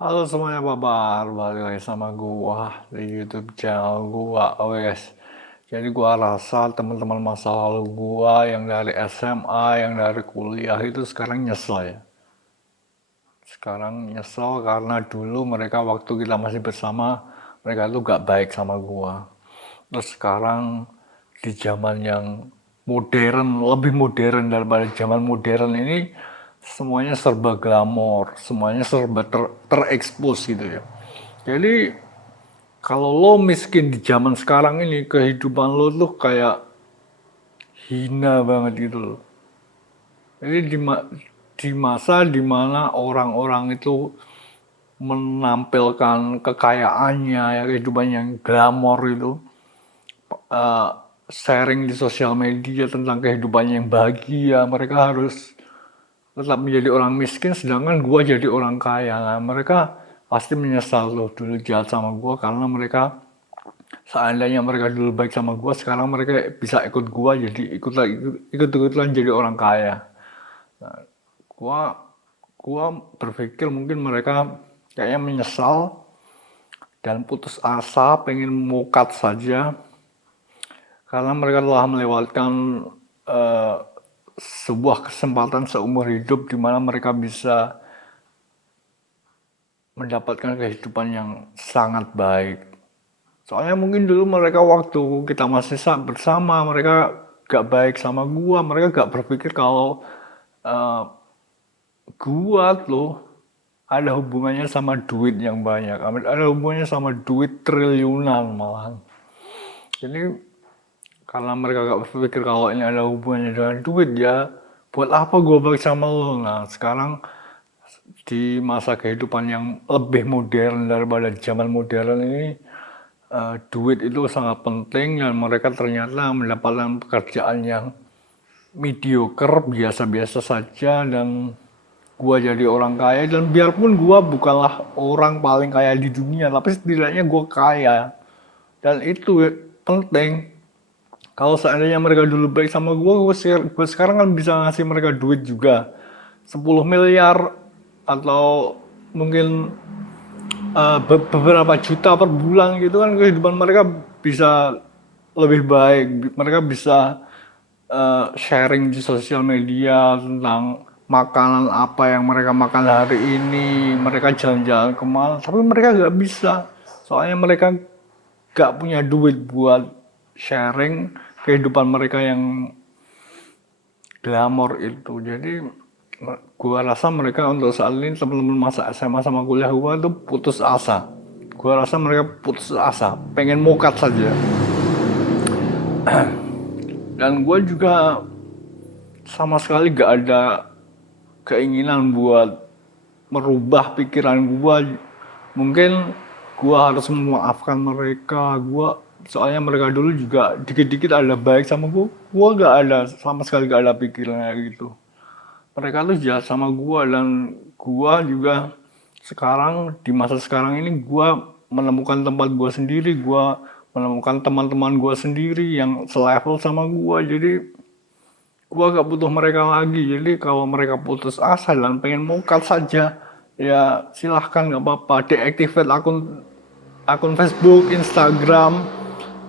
Halo semuanya, kabar? Balik lagi sama gua di YouTube channel gua. Oke guys, jadi gua rasa teman-teman masa lalu gua yang dari SMA, yang dari kuliah itu sekarang nyesel ya. Sekarang nyesel karena dulu mereka waktu kita masih bersama, mereka tuh gak baik sama gua. Terus sekarang di zaman yang modern, lebih modern daripada zaman modern ini, semuanya serba glamor, semuanya serba terekspos gitu ya. Jadi kalau lo miskin di zaman sekarang ini, kehidupan lo tuh kayak hina banget gitu loh. Jadi di masa dimana orang-orang itu menampilkan kekayaannya, ya kehidupan yang glamor itu, eh, sharing di sosial media tentang kehidupan yang bahagia, mereka harus tetap menjadi orang miskin, sedangkan gua jadi orang kaya. Nah, mereka pasti menyesal loh dulu jahat sama gua karena mereka seandainya mereka dulu baik sama gua, sekarang mereka bisa ikut gua jadi ikut-ikutan jadi orang kaya. Gua gua berpikir mungkin mereka kayaknya menyesal dan putus asa, pengen mokat saja karena mereka telah melewatkan eh, sebuah kesempatan seumur hidup di mana mereka bisa mendapatkan kehidupan yang sangat baik. Soalnya mungkin dulu mereka waktu kita masih bersama, mereka gak baik sama gua, mereka gak berpikir kalau eh, gua loh ada hubungannya sama duit yang banyak, ada hubungannya sama duit triliunan malahan. Jadi karena mereka gak berpikir kalau ini ada hubungannya dengan duit ya, buat apa gua baik sama lo? Nah sekarang di masa kehidupan yang lebih modern daripada zaman modern ini, duit itu sangat penting dan mereka ternyata mendapatkan pekerjaan yang mediocre, biasa-biasa saja, dan gua jadi orang kaya, dan biarpun gua bukanlah orang paling kaya di dunia, tapi setidaknya gua kaya. Dan itu penting. Kalau seandainya mereka dulu baik sama gua sekarang kan bisa ngasih mereka duit juga. 10 miliar atau mungkin beberapa juta per bulan gitu kan, kehidupan mereka bisa lebih baik. Mereka bisa sharing di sosial media tentang makanan apa yang mereka makan hari ini, mereka jalan-jalan kemana, tapi mereka nggak bisa. Soalnya mereka nggak punya duit buat sharing kehidupan mereka yang glamor itu. Jadi gua rasa mereka untuk saat ini, teman-teman masa SMA sama kuliah gua tuh putus asa. Gua rasa mereka putus asa, pengen mokat saja. Dan gua juga sama sekali gak ada keinginan buat merubah pikiran gua. Mungkin gua harus memaafkan mereka. Gua soalnya mereka dulu juga dikit-dikit ada baik sama gua. Gua gak ada, sama sekali gak ada pikirannya gitu. Mereka tuh jahat sama gua, dan gua juga sekarang di masa sekarang ini gua menemukan tempat gua sendiri, gua menemukan teman-teman gua sendiri yang selevel sama gua. Jadi gua gak butuh mereka lagi. Jadi kalau mereka putus asa dan pengen mokat saja, ya silahkan, gak apa-apa, deactivate akun akun Facebook, Instagram,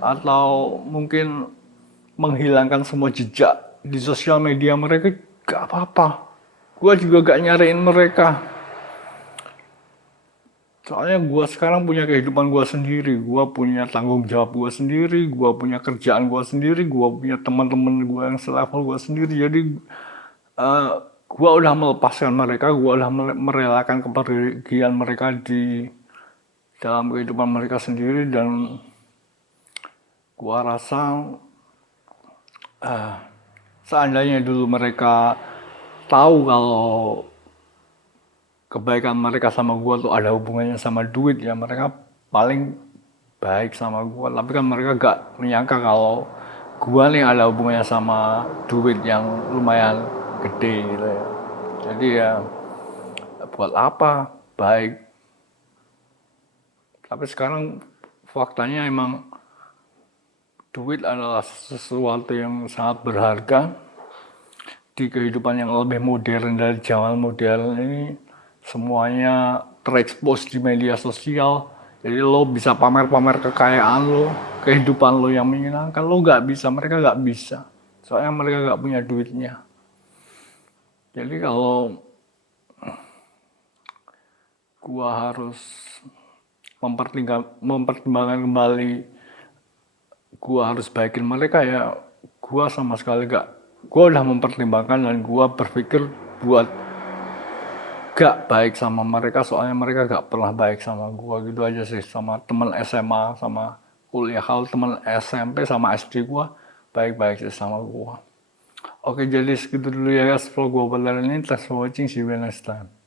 atau mungkin menghilangkan semua jejak di sosial media mereka, gak apa-apa. Gua juga gak nyariin mereka. Soalnya gua sekarang punya kehidupan gua sendiri, gua punya tanggung jawab gua sendiri, gua punya kerjaan gua sendiri, gua punya teman-teman gua yang selevel gua sendiri. Jadi eh, gua udah melepaskan mereka, gua udah merelakan kepergian mereka di dalam kehidupan mereka sendiri, dan gua rasa seandainya dulu mereka tahu kalau kebaikan mereka sama gua tuh ada hubungannya sama duit, ya mereka paling baik sama gua. Tapi kan mereka gak menyangka kalau gua nih ada hubungannya sama duit yang lumayan gede gitu ya. Jadi ya buat apa baik. Tapi sekarang faktanya emang duit adalah sesuatu yang sangat berharga di kehidupan yang lebih modern dari zaman modern ini. semuanya terekspos di media sosial. Jadi lo bisa pamer-pamer kekayaan lo, kehidupan lo yang menyenangkan. Lo nggak bisa, mereka nggak bisa. Soalnya mereka nggak punya duitnya. Jadi kalau gua harus mempertimbangkan kembali, gua harus baikin mereka, ya gua sama sekali gak, gua udah mempertimbangkan dan gua berpikir buat gak baik sama mereka, soalnya mereka gak pernah baik sama gua. Gitu aja sih. Sama teman SMA, sama kuliah. Kalau teman SMP sama SD gua baik-baik sih sama gua. Oke, jadi segitu dulu ya guys vlog gua pada hari ini. Thanks for watching, see you next time.